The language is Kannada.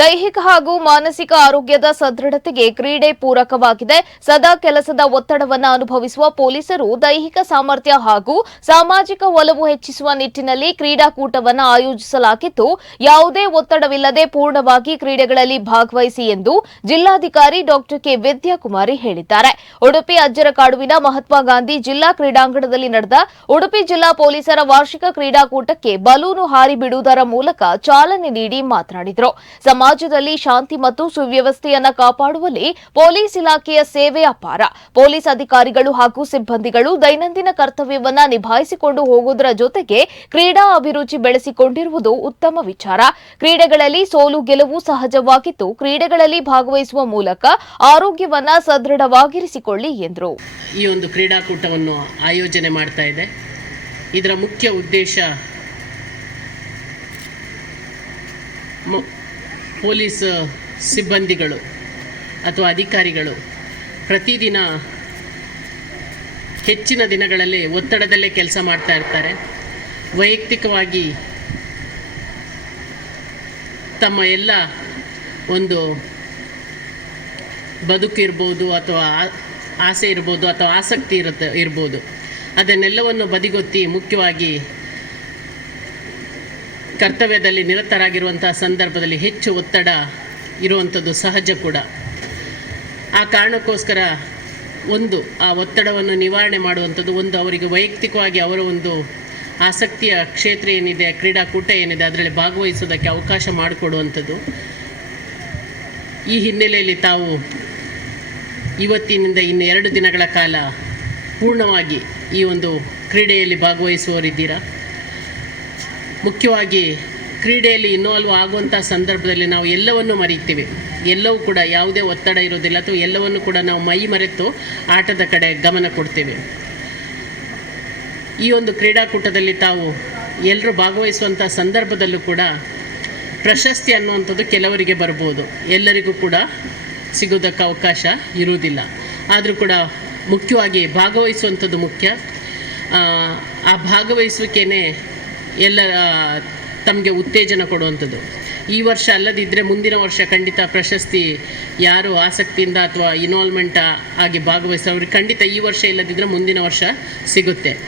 ದೈಹಿಕ ಹಾಗೂ ಮಾನಸಿಕ ಆರೋಗ್ಯದ ಸದೃಢತೆಗೆ ಕ್ರೀಡೆ ಪೂರಕವಾಗಿದೆ. ಸದಾ ಕೆಲಸದ ಒತ್ತಡವನ್ನು ಅನುಭವಿಸುವ ಪೊಲೀಸರು ದೈಹಿಕ ಸಾಮರ್ಥ್ಯ ಹಾಗೂ ಸಾಮಾಜಿಕ ಒಲವು ಹೆಚ್ಚಿಸುವ ನಿಟ್ಟಿನಲ್ಲಿ ಕ್ರೀಡಾಕೂಟವನ್ನು ಆಯೋಜಿಸಲಾಗಿದ್ದು ಯಾವುದೇ ಒತ್ತಡವಿಲ್ಲದೆ ಪೂರ್ಣವಾಗಿ ಕ್ರೀಡೆಗಳಲ್ಲಿ ಭಾಗವಹಿಸಿ ಎಂದು ಜಿಲ್ಲಾಧಿಕಾರಿ ಡಾಕ್ಟರ್ ಕೆ. ವಿದ್ಯಾಕುಮಾರಿ ಹೇಳಿದ್ದಾರೆ. ಉಡುಪಿ ಅಜ್ಜರಕಾಡುವಿನ ಮಹಾತ್ಮ ಗಾಂಧಿ ಜಿಲ್ಲಾ ಕ್ರೀಡಾಂಗಣದಲ್ಲಿ ನಡೆದ ಉಡುಪಿ ಜಿಲ್ಲಾ ಪೊಲೀಸರ ವಾರ್ಷಿಕ ಕ್ರೀಡಾಕೂಟಕ್ಕೆ ಬಲೂನು ಹಾರಿ ಬಿಡುವುದರ ಮೂಲಕ ಚಾಲನೆ ನೀಡಿ ಮಾತನಾಡಿದರು. ಸಮಾಜದಲ್ಲಿ ಶಾಂತಿ ಮತ್ತು ಸುವ್ಯವಸ್ಥೆಯನ್ನು ಕಾಪಾಡುವಲ್ಲಿ ಪೊಲೀಸ್ ಇಲಾಖೆಯ ಸೇವೆ ಅಪಾರ. ಪೊಲೀಸ್ ಅಧಿಕಾರಿಗಳು ಹಾಗೂ ಸಿಬ್ಬಂದಿಗಳು ದೈನಂದಿನ ಕರ್ತವ್ಯವನ್ನ ನಿಭಾಯಿಸಿಕೊಂಡು ಹೋಗುವುದರ ಜೊತೆಗೆ ಕ್ರೀಡಾ ಅಭಿರುಚಿ ಬೆಳೆಸಿಕೊಂಡಿರುವುದು ಉತ್ತಮ ವಿಚಾರ. ಕ್ರೀಡೆಗಳಲ್ಲಿ ಸೋಲು ಗೆಲುವು ಸಹಜವಾಗಿದ್ದು, ಕ್ರೀಡೆಗಳಲ್ಲಿ ಭಾಗವಹಿಸುವ ಮೂಲಕ ಆರೋಗ್ಯವನ್ನ ಸದೃಢವಾಗಿರಿಸಿಕೊಳ್ಳಿ ಎಂದರು. ಈ ಒಂದು ಕ್ರೀಡಾಕೂಟವನ್ನು ಆಯೋಜನೆ ಮಾಡ್ತಾ ಇದೆ. ಇದರ ಮುಖ್ಯ ಉದ್ದೇಶ ಪೊಲೀಸ್ ಸಿಬ್ಬಂದಿಗಳು ಅಥವಾ ಅಧಿಕಾರಿಗಳು ಪ್ರತಿದಿನ ಹೆಚ್ಚಿನ ದಿನಗಳಲ್ಲಿ ಒತ್ತಡದಲ್ಲೇ ಕೆಲಸ ಮಾಡ್ತಾ ಇರ್ತಾರೆ. ವೈಯಕ್ತಿಕವಾಗಿ ತಮ್ಮ ಎಲ್ಲ ಒಂದು ಬದುಕಿರ್ಬೋದು ಅಥವಾ ಆಸೆ ಇರ್ಬೋದು ಅಥವಾ ಆಸಕ್ತಿ ಇರುತ್ತೆ, ಇರ್ಬೋದು. ಅದನ್ನೆಲ್ಲವನ್ನು ಬದಿಗೊತ್ತಿ ಮುಖ್ಯವಾಗಿ ಕರ್ತವ್ಯದಲ್ಲಿ ನಿರತರಾಗಿರುವಂತಹ ಸಂದರ್ಭದಲ್ಲಿ ಹೆಚ್ಚು ಒತ್ತಡ ಇರುವಂಥದ್ದು ಸಹಜ ಕೂಡ. ಆ ಕಾರಣಕ್ಕೋಸ್ಕರ ಒಂದು, ಆ ಒತ್ತಡವನ್ನು ನಿವಾರಣೆ ಮಾಡುವಂಥದ್ದು, ಒಂದು ಅವರಿಗೆ ವೈಯಕ್ತಿಕವಾಗಿ ಅವರ ಒಂದು ಆಸಕ್ತಿಯ ಕ್ಷೇತ್ರ ಏನಿದೆ, ಕ್ರೀಡಾಕೂಟ ಏನಿದೆ, ಅದರಲ್ಲಿ ಭಾಗವಹಿಸೋದಕ್ಕೆ ಅವಕಾಶ ಮಾಡಿಕೊಡುವಂಥದ್ದು. ಈ ಹಿನ್ನೆಲೆಯಲ್ಲಿ ತಾವು ಇವತ್ತಿನಿಂದ ಇನ್ನು ಎರಡು ದಿನಗಳ ಕಾಲ ಪೂರ್ಣವಾಗಿ ಈ ಒಂದು ಕ್ರೀಡೆಯಲ್ಲಿ ಭಾಗವಹಿಸುವವರಿದ್ದೀರಾ? ಮುಖ್ಯವಾಗಿ ಕ್ರೀಡೆಯಲ್ಲಿ ಇನ್ವಾಲ್ವ್ ಆಗುವಂಥ ಸಂದರ್ಭದಲ್ಲಿ ನಾವು ಎಲ್ಲವನ್ನು ಮರೀತೀವಿ ಎಲ್ಲವೂ ಕೂಡ ಯಾವುದೇ ಒತ್ತಡ ಇರೋದಿಲ್ಲ ಅಥವಾ ಎಲ್ಲವನ್ನು ಕೂಡ ನಾವು ಮೈ ಮರೆತು ಆಟದ ಕಡೆ ಗಮನ ಕೊಡ್ತೇವೆ. ಈ ಒಂದು ಕ್ರೀಡಾಕೂಟದಲ್ಲಿ ತಾವು ಎಲ್ಲರೂ ಭಾಗವಹಿಸುವಂಥ ಸಂದರ್ಭದಲ್ಲೂ ಕೂಡ ಪ್ರಶಸ್ತಿ ಅನ್ನುವಂಥದ್ದು ಕೆಲವರಿಗೆ ಬರ್ಬೋದು. ಎಲ್ಲರಿಗೂ ಕೂಡ ಸಿಗೋದಕ್ಕೆ ಅವಕಾಶ ಇರುವುದಿಲ್ಲ. ಆದರೂ ಕೂಡ ಮುಖ್ಯವಾಗಿ ಭಾಗವಹಿಸುವಂಥದ್ದು ಮುಖ್ಯ. ಆ ಭಾಗವಹಿಸುವಿಕೆನೇ ಎಲ್ಲ ತಮಗೆ ಉತ್ತೇಜನ ಕೊಡುವಂಥದ್ದು. ಈ ವರ್ಷ ಅಲ್ಲದಿದ್ದರೆ ಮುಂದಿನ ವರ್ಷ ಖಂಡಿತ ಪ್ರಶಸ್ತಿ ಯಾರು ಆಸಕ್ತಿಯಿಂದ ಅಥವಾ ಇನ್ವಾಲ್ವ್ಮೆಂಟ್ ಆಗಿ ಭಾಗವಹಿಸೋರಿಗೆ ಖಂಡಿತ ಈ ವರ್ಷ ಇಲ್ಲದಿದ್ದರೆ ಮುಂದಿನ ವರ್ಷ ಸಿಗುತ್ತೆ.